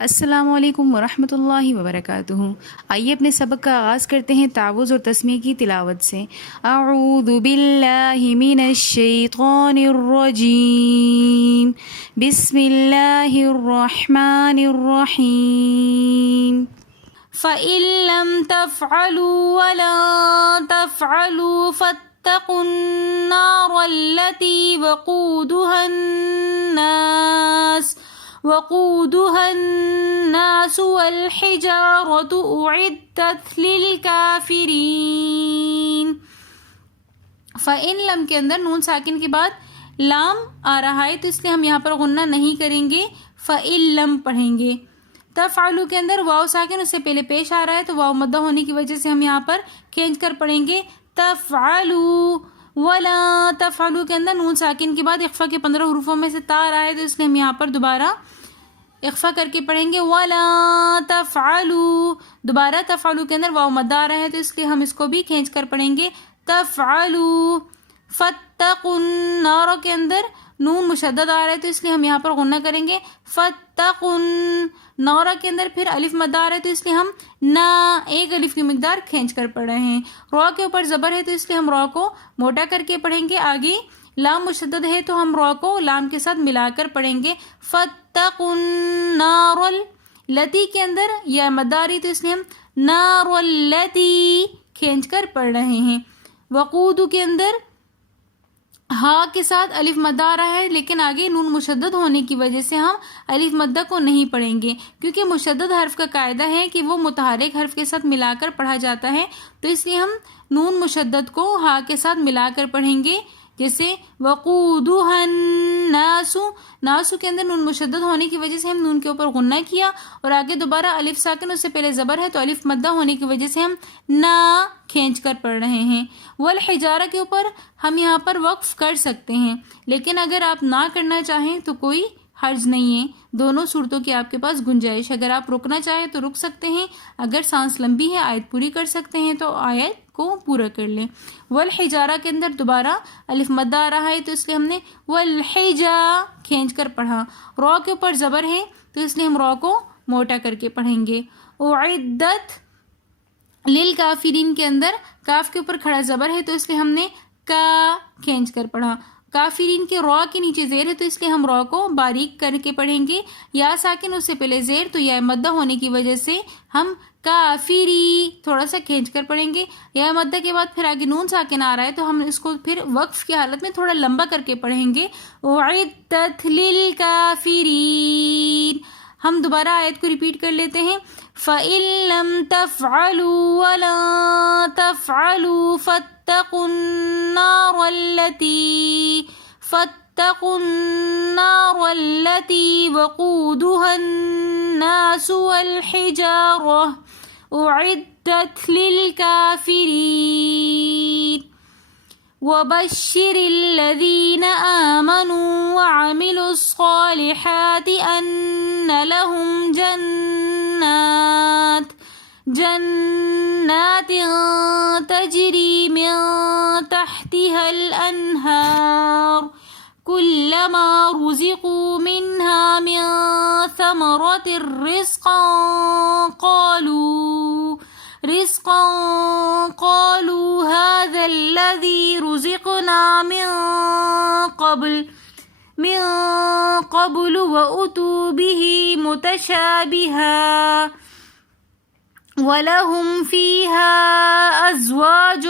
السلام علیکم ورحمۃ اللہ وبرکاتہ۔ آئیے اپنے سبق کا آغاز کرتے ہیں تعوذ اور تسمیہ کی تلاوت سے۔ اعوذ باللہ من الشیطان الرجیم، بسم اللہ الرحمن الرحیم۔ فَإِن لَّمْ تَفْعَلُوا وَلَن تَفْعَلُوا فَاتَّقُوا النَّارَ الَّتِي وقودها الناس والحجارة أعدت للكافرين۔ فَإِن لَم کے اندر نون ساکن کے بعد لام آ رہا ہے تو اس لیے ہم یہاں پر غنہ نہیں کریں گے، فَإِن لَم پڑھیں گے۔ تفعلوا کے اندر واو ساکن اس سے پہلے پیش آ رہا ہے تو واو مدہ ہونے کی وجہ سے ہم یہاں پر کھینچ کر پڑھیں گے تفعلوا۔ ولا تفعلوا کے اندر نون ساکن کے بعد اخفا کے 15 حروفوں میں سے تا آ رہا ہے تو اس لیے ہم یہاں پر دوبارہ اخفا کر کے پڑھیں گے ولا تفعلوا۔ دوبارہ تفعلوا کے اندر واو مدہ آ رہا ہے تو اس لیے ہم اس کو بھی کھینچ کر پڑھیں گے تفعلوا۔ فاتقوا النار کے اندر نون مشدد آ رہا ہے تو اس لیے ہم یہاں پر غنہ کریں گے فاتقوا النار کے اندر پھر الف مدہ آ رہا ہے تو اس لیے ہم نا ایک الف کی مقدار کھینچ کر پڑھ رہے ہیں۔ را کے اوپر زبر ہے تو اس لیے ہم را کو موٹا کر کے پڑھیں گے۔ آگے لام مشدد ہے تو ہم را کو لام کے ساتھ ملا کر پڑھیں گے فاتقوا النار التی کے اندر یا مدہ آ رہی تو اس لیے ہم نار التی کھینچ کر پڑھ رہے ہیں۔ وقود کے اندر ہا کے ساتھ الف مدہ آ رہا ہے لیکن آگے نون مشدد ہونے کی وجہ سے ہم الف مدہ کو نہیں پڑھیں گے کیونکہ مشدد حرف کا قاعدہ ہے کہ وہ متحرک حرف کے ساتھ ملا کر پڑھا جاتا ہے، تو اس لیے ہم نون مشدد کو ہا کے ساتھ ملا کر پڑھیں گے، جیسے وقودها الناس۔ ناسو کے اندر نون مشدد ہونے کی وجہ سے ہم نون کے اوپر غنہ کیا اور آگے دوبارہ الف ساکن اس سے پہلے زبر ہے تو الف مدہ ہونے کی وجہ سے ہم نا کھینچ کر پڑھ رہے ہیں۔ والحجارہ کے اوپر ہم یہاں پر وقف کر سکتے ہیں لیکن اگر آپ نہ کرنا چاہیں تو کوئی حرج نہیں ہے، دونوں صورتوں کی آپ کے پاس گنجائش۔ اگر آپ رکنا چاہیں تو رک سکتے ہیں، اگر سانس لمبی ہے آیت پوری کر سکتے ہیں تو آیت کو پورا کر لیں۔ والحجارہ کے اندر دوبارہ الف مدہ آ رہا ہے تو اس لیے ہم نے والحجا کھینچ کر پڑھا۔ را کے اوپر زبر ہے تو اس لیے ہم را کو موٹا کر کے پڑھیں گے۔ اعدت للکافرین کے اندر کاف کے اوپر کھڑا زبر ہے تو اس لیے ہم نے کا کھینچ کر پڑھا۔ کافرین کے را کے نیچے زیر ہے تو اس لیے ہم را کو باریک کر کے پڑھیں گے۔ یا ساکن اس سے پہلے زیر تو یا مدہ ہونے کی وجہ سے ہم کافری تھوڑا سا کھینچ کر پڑھیں گے۔ یا مدہ کے بعد پھر آگے نون ساکن آ رہا ہے تو ہم اس کو پھر وقف کی حالت میں تھوڑا لمبا کر کے پڑھیں گے اعدت للکافرین۔ ہم دوبارہ آیت کو ریپیٹ کر لیتے ہیں فَإِن لَّمْ تَفْعَلُوا وَلَن تَفْعَلُوا فَاتَّقُوا النَّارَ الَّتِي وَقُودُهَا النَّاسُ وَالْحِجَارَةُ أُعِدَّتْ لِلْكَافِرِينَ۔ وَبَشِّرِ الَّذِينَ آمَنُوا وَعَمِلُوا الصَّالِحَاتِ أَنَّ لَهُمْ جَنَّاتٍ تَجْرِي مِن تَحْتِهَا الْأَنْهَارُ كُلَّمَا رُزِقُوا مِنْهَا مِن ثَمَرَةٍ رِزْقًا قَالُوا هَذَا الَّذِي رُزِقْنَا مِن قَبْلُ وَأُتُوا بِهِ مُتَشَابِهًا وَلَهُمْ فِيهَا أَزْوَاجٌ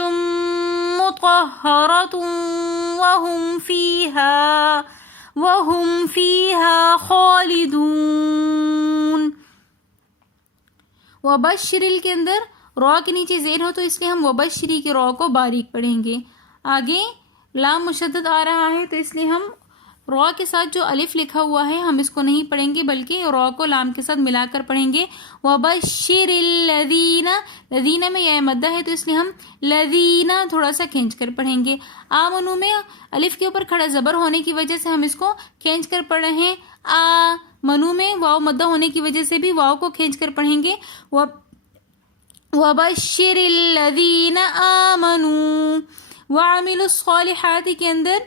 مُطَهَّرَةٌ وَهُمْ فِيهَا خَالِدُونَ۔ وبشر کے اندر را کے نیچے زیر ہو تو اس لیے ہم وبشری کے را کو باریک پڑھیں گے۔ آگے لام مشدد آ رہا ہے تو اس لیے ہم را کے ساتھ جو الف لکھا ہوا ہے ہم اس کو نہیں پڑھیں گے بلکہ را کو لام کے ساتھ ملا کر پڑھیں گے وبشر الذین۔ لذین میں یا مدہ ہے تو اس لیے ہم لذین تھوڑا سا کھینچ کر پڑھیں گے۔ آمنو میں الف کے اوپر کھڑا زبر ہونے کی وجہ سے ہم اس کو کھینچ کر پڑھ رہے ہیں۔ منو میں واو مدہ ہونے کی وجہ سے بھی واو کو کھینچ کر پڑھیں گے وَبَشِّرِ الَّذِينَ آمَنُوا وَعَمِلُوا الصَّالِحَاتِ کے اندر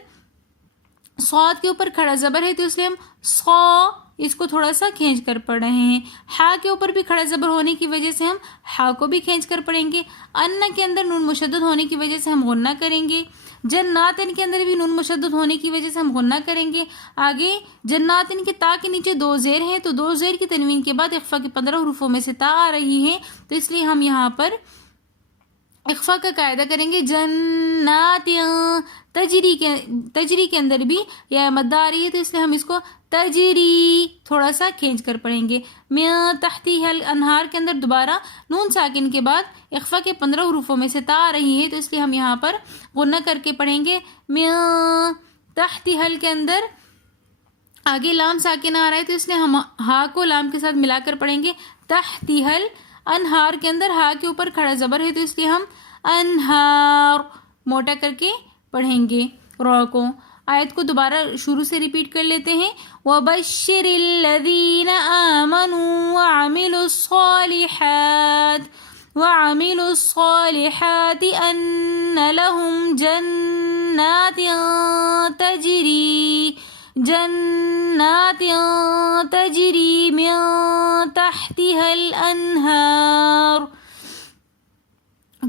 صاد کے اوپر کھڑا زبر ہے تو اس لیے ہم صا اس کو تھوڑا سا کھینچ کر پڑھ رہے ہیں. ہا کے اوپر بھی کھڑا زبر ہونے کی وجہ سے ہم ہا کو بھی کھینچ کر پڑھیں گے. ان کے اندر نون مشدد ہونے کی وجہ سے ہم غنہ کریں گے. جناتن کے اندر بھی نون مشدد ہونے کی وجہ سے ہم غنہ کریں گے. آگے جناتن کے تا کے نیچے دو زیر ہیں تو دو زیر کی تنوین کے بعد اخفا کے 15 حروفوں میں سے تا آ رہی ہے تو اس لیے ہم یہاں پر اخفا کا قاعدہ کریں گے. جنات تجری کے اندر بھی یا مدہ آ رہی ہے تو اس لیے ہم اس کو تجری تھوڑا سا کھینچ کر پڑھیں گے. میں تحتی حل انہار کے اندر دوبارہ نون ساکن کے بعد اخفا کے 15 حروفوں میں سے تا آ رہی ہے تو اس لیے ہم یہاں پر غنہ کر کے پڑھیں گے. میں تحتی حل کے اندر آگے لام ساکن آ رہا ہے تو اس لیے ہم ہا کو لام کے ساتھ ملا کر پڑھیں گے. تحتی حل انہار کے اندر ہا کے اوپر کھڑا زبر ہے تو اس لیے ہم انہار موٹا کر کے پڑھیں گے را کو. آیت کو دوبارہ شروع سے ریپیٹ کر لیتے ہیں. وَبَشِّرِ الَّذِينَ آمَنُوا وَعَمِلُوا الصَّالِحَاتِ أَنَّ لَهُمْ جنات تجری من تحتها الانہار.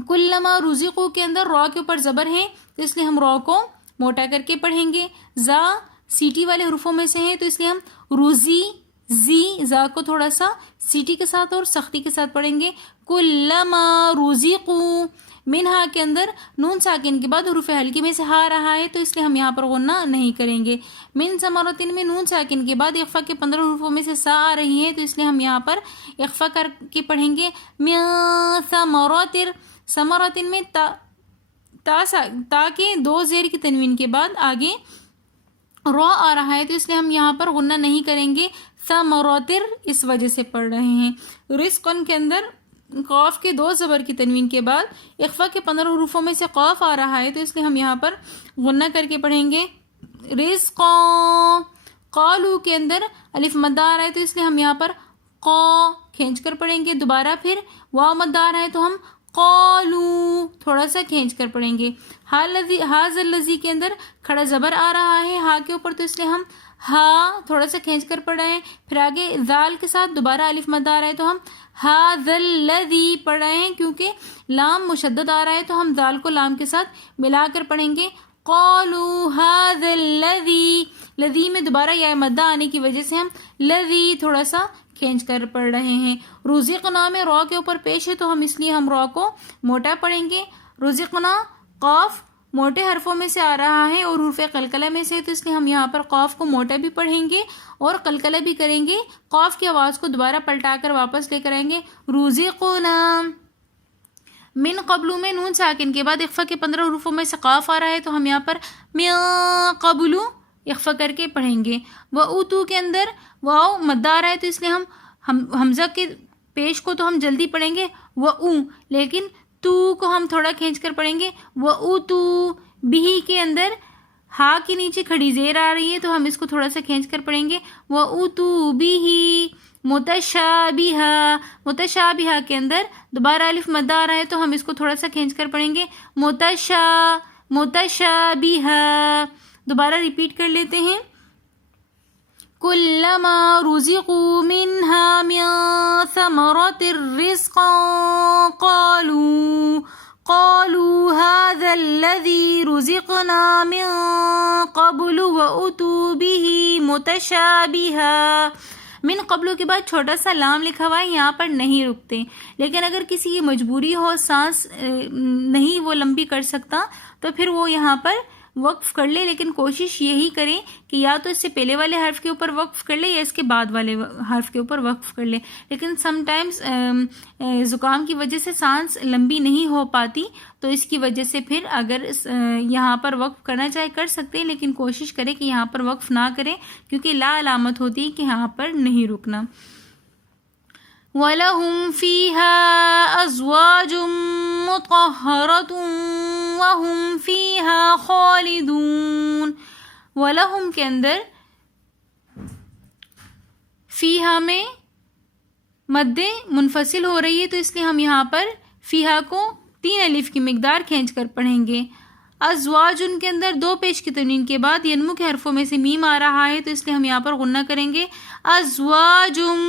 کلما رزقو کے اندر را کے اوپر زبر ہے تو اس لیے ہم را کو موٹا کر کے پڑھیں گے. زا سیٹی والے حروفوں میں سے ہے تو اس لیے ہم روزی زی زا کو تھوڑا سا سیٹی کے ساتھ اور سختی کے ساتھ پڑھیں گے. کلما رزقو منہا کے اندر نون ساکن کے بعد حروف حلقی میں سے ہا رہا ہے تو اس لیے ہم یہاں پر غنہ نہیں کریں گے. من ثمرتن میں نون ساکن کے بعد اخفا کے 15 حروفوں میں سے سا آ رہی ہے تو اس لیے ہم یہاں پر اخفا کر کے پڑھیں گے. من ثمرتن میں تا کے دو زیر کی تنوین کے بعد آگے را آ رہا ہے تو اس لیے ہم یہاں پر غنہ نہیں کریں گے. ثمراتر اس وجہ سے پڑھ رہے ہیں. رزقن کے اندر قاف کے دو زبر کی تنوین کے بعد اخفا کے 15 حروفوں میں سے قاف آ رہا ہے تو اس لیے ہم یہاں پر غنہ کر کے پڑھیں گے. رزقا قالو کے اندر الف مدہ آ رہا ہے تو اس لیے ہم یہاں پر قا کھینچ کر پڑھیں گے. دوبارہ پھر واو مدہ آ رہا ہے تو ہم قالو تھوڑا سا کھینچ کر پڑھیں گے. ہاذ الذی کے اندر کھڑا زبر آ رہا ہے ہا کے اوپر تو اس لیے ہم ہا تھوڑا سا کھینچ کر پڑھ رہے ہیں. پھر آگے ذال کے ساتھ دوبارہ الف مدہ آ رہا ہے تو ہم ہاذ الذی پڑھ رہے ہیں کیونکہ لام مشدد آ رہا ہے تو ہم ذال کو لام کے ساتھ ملا کر پڑھیں گے. قالوا ہاذ الذی لذی میں دوبارہ یا مدہ آنے کی وجہ سے ہم لذی تھوڑا سا کھینچ کر پڑھ رہے ہیں. رزقنا میں را کے اوپر پیش ہے تو ہم اس لیے ہم را کو موٹا پڑھیں گے. رزقنا قاف موٹے حرفوں میں سے آ رہا ہے اور حروف قلقلہ میں سے تو اس لیے ہم یہاں پر قاف کو موٹا بھی پڑھیں گے اور قلقلہ بھی کریں گے. قاف کی آواز کو دوبارہ پلٹا کر واپس لے کر آئیں گے. رزقنا من قبلو میں نون ساکن کے بعد اخفا کے 15 حروفوں میں سے قاف آ رہا ہے تو ہم یہاں پر من قبلو اخفا کر کے پڑھیں گے. وَأُوتُو کے اندر واو مدہ آ رہا ہے تو اس لیے ہم حمزہ کے پیش کو تو ہم جلدی پڑھیں گے وَأُو لیکن تو کو ہم تھوڑا کھینچ کر پڑھیں گے. وَأُوتُو بھی کے اندر ہا کے نیچے کھڑی زیر آ رہی ہے تو ہم اس کو تھوڑا سا کھینچ کر پڑھیں گے. وَأُوتُو بِهِ متشابہہ کے اندر دوبارہ الف مدہ آ رہا ہے تو ہم اس کو تھوڑا سا کھینچ کر پڑھیں گے. متشابہہ دوبارہ ریپیٹ کر لیتے ہیں. کلما رزقوا منها من ثمرة رزقا قالوا هذا الذي رزقنا من قبل وأتوا به متشابها. من قبل کے بعد چھوٹا سا لام لکھا ہوا ہے یہاں پر نہیں رکتے لیکن اگر کسی کی مجبوری ہو سانس نہیں وہ لمبی کر سکتا تو پھر وہ یہاں پر وقف کر لے لیکن کوشش یہی کریں کہ یا تو اس سے پہلے والے حرف کے اوپر وقف کر لے یا اس کے بعد والے حرف کے اوپر وقف کر لے. لیکن سم ٹائمز زکام کی وجہ سے سانس لمبی نہیں ہو پاتی تو اس کی وجہ سے پھر اگر یہاں پر وقف کرنا چاہے کر سکتے ہیں لیکن کوشش کریں کہ یہاں پر وقف نہ کریں کیونکہ لا علامت ہوتی ہے کہ یہاں پر نہیں رکنا. وَلَهُمْ فِيهَا أَزْوَاجٌ مُطَهَّرَةٌ وَهُمْ فِيهَا خَالِدُونَ. وَلَهُمْ کے اندر فیہا میں مد منفصل ہو رہی ہے تو اس لیے ہم یہاں پر فیہا کو 3 الف کی مقدار کھینچ کر پڑھیں گے. ازواج ان کے اندر 2 پیش کی تنوین کے بعد ینمو کے حرفوں میں سے میم آ رہا ہے تو اس لیے ہم یہاں پر غنہ کریں گے. ازواجم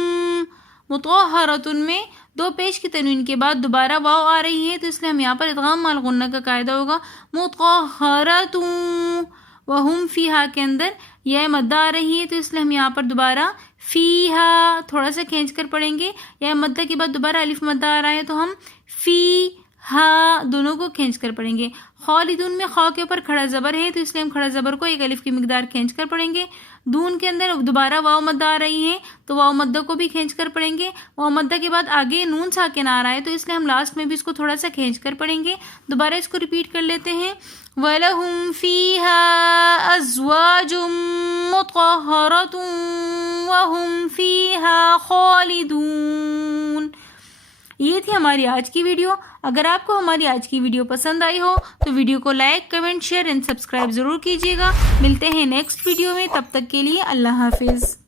مطہرۃ میں دو پیش کی تنوین کے بعد دوبارہ واو آ رہی ہے تو اس لیے ہم یہاں پر ادغام مع الغنہ کا قاعدہ ہوگا مطہرۃ وہم فیہا کے اندر یہ مدہ آ رہی ہے تو اس لیے ہم یہاں پر دوبارہ فیہا تھوڑا سا کھینچ کر پڑھیں گے. یہ مدہ کے بعد دوبارہ الف مدہ آ رہا ہے تو ہم فیہا دونوں کو کھینچ کر پڑھیں گے. خالدون میں خا کے اوپر کھڑا زبر ہے تو اس لیے ہم کھڑا زبر کو ایک الف کی مقدار کھینچ کر پڑھیں گے. دون کے اندر دوبارہ واو مدہ آ رہی ہے تو واو مدہ کو بھی کھینچ کر پڑھیں گے. واو مدہ کے بعد آگے نون ساکن آ رہا ہے تو اس لیے ہم لاسٹ میں بھی اس کو تھوڑا سا کھینچ کر پڑھیں گے. دوبارہ اس کو ریپیٹ کر لیتے ہیں. وَلَهُمْ فِيهَا أَزْوَاجٌ مُطَهَّرَةٌ وَهُمْ فِيهَا خَالِدُونَ. یہ تھی ہماری آج کی ویڈیو. اگر آپ کو ہماری آج کی ویڈیو پسند آئی ہو تو ویڈیو کو like, comment, share and subscribe ضرور کیجیے گا. ملتے ہیں نیکسٹ ویڈیو میں، تب تک کے لیے اللہ حافظ.